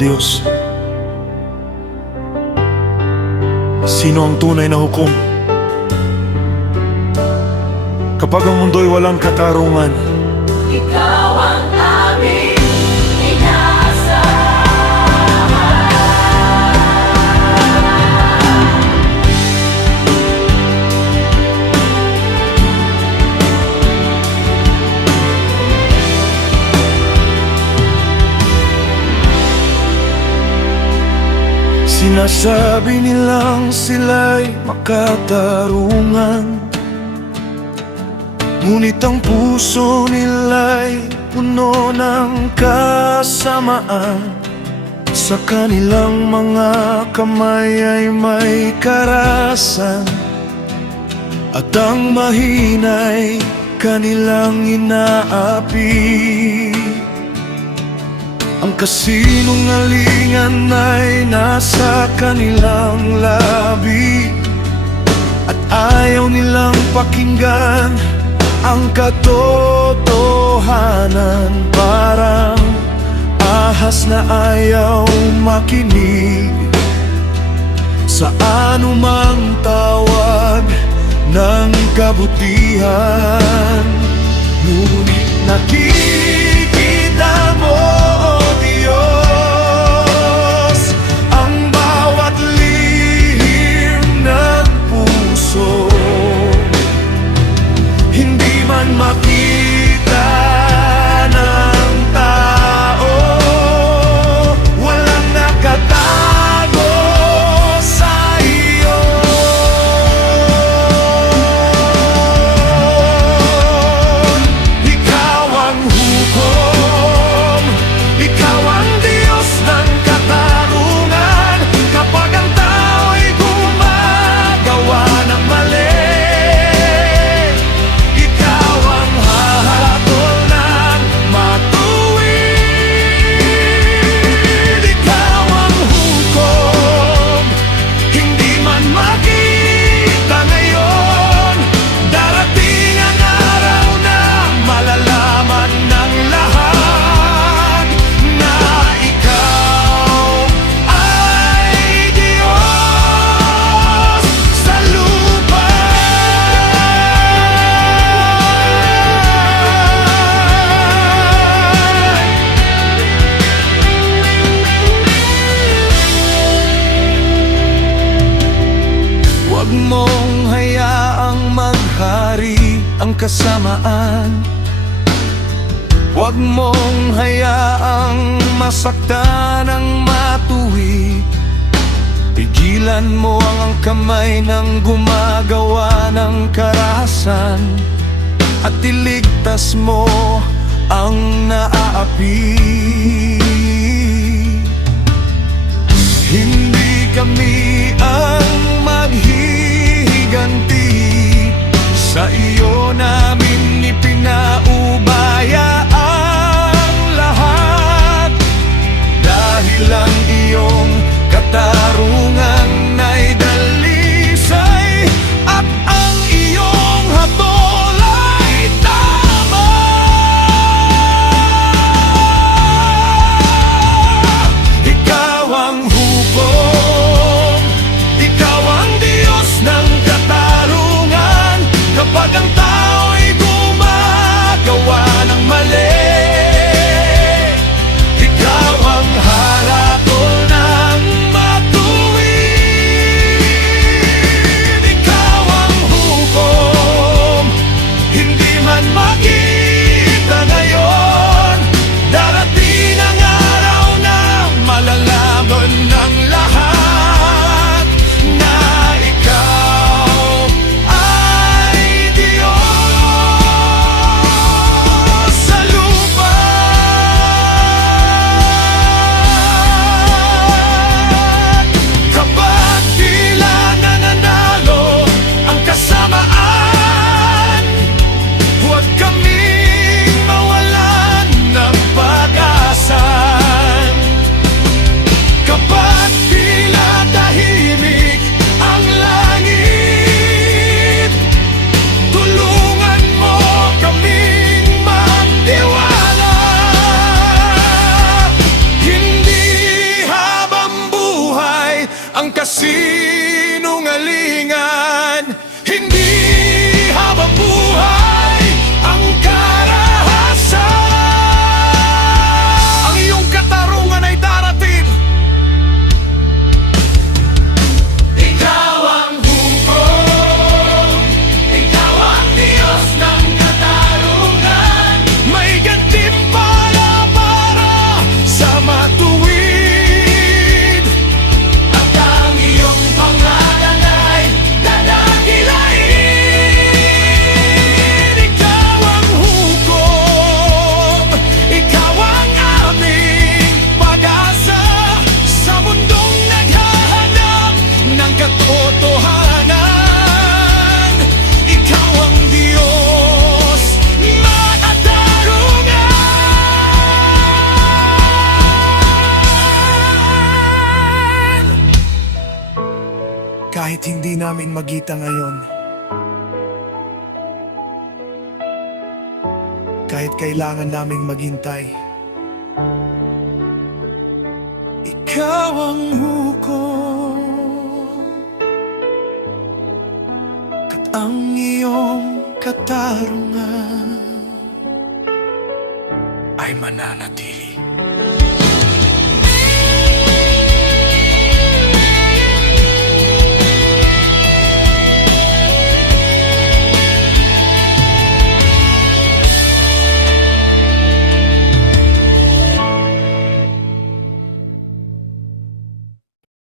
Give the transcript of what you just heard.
Diyos? Sino ang tunay na hukom? Kapag ang mundo'y walang katarungan, Ikaw ang aming inaasahan. sinasabi nilang sila'y makatarungan, ngunit ang puso nila'y puno ng kasamaan. Sa kanilang mga kamay ay may karahasan, at ang mahina'y kanilang inaapi. Ang kasinungalingan ay nasa kanilang labi, at ayaw nilang pakinggan ang katotohanan. Parang ahas na ayaw makinig sa anumang tawag ng kabutihan. Ngunit nakikita mo, O Diyos, ang bawat lihim ng puso. Hindi man makita ng tao, walang nakatago sa iyo. Ikaw ang hukom, ikaw ang Diyos ng katarungan. Kapag ang tao'y gumagawa ng mali, ikaw ang hahatol ng matuwid. Ikaw ang hukom, hindi man makita ngayon. Darating ang araw na malalaman ng lahat na ikaw ay Diyos sa lupa. Huwag mong hayaang maghari ang kasamaan. Huwag mong hayaang masaktan ang matuwid. Pigilan mo ang kamay ng gumagawa ng karahasan, at iligtas mo ang naaapi. Hindi kami ang maghihiganti, sa iyo namin ipinaubaya ang lahat. Dahil ang iyong katarungan ay dalisay, at ang iyong hatol ay tama. Ikaw ang hukom, ikaw kasinungalingan. Hindi habang buhay ang karahasan. Ang iyong katarungan ay darating. Ikaw ang hukom, ikaw ang Diyos ng katarungan. May gantimpala para sa matuwid, at ang iyong pangalan ay dadakilain. Ikaw ang hukom, ikaw ang aming pag-asa sa mundong naghahanap ng katotohanan. Ikaw ang Diyos makatarungan. Kahit hindi namin magita ngayon, kahit kailangan naming maghintay, ikaw ang hukom, at ang iyong katarungan ay mananatili.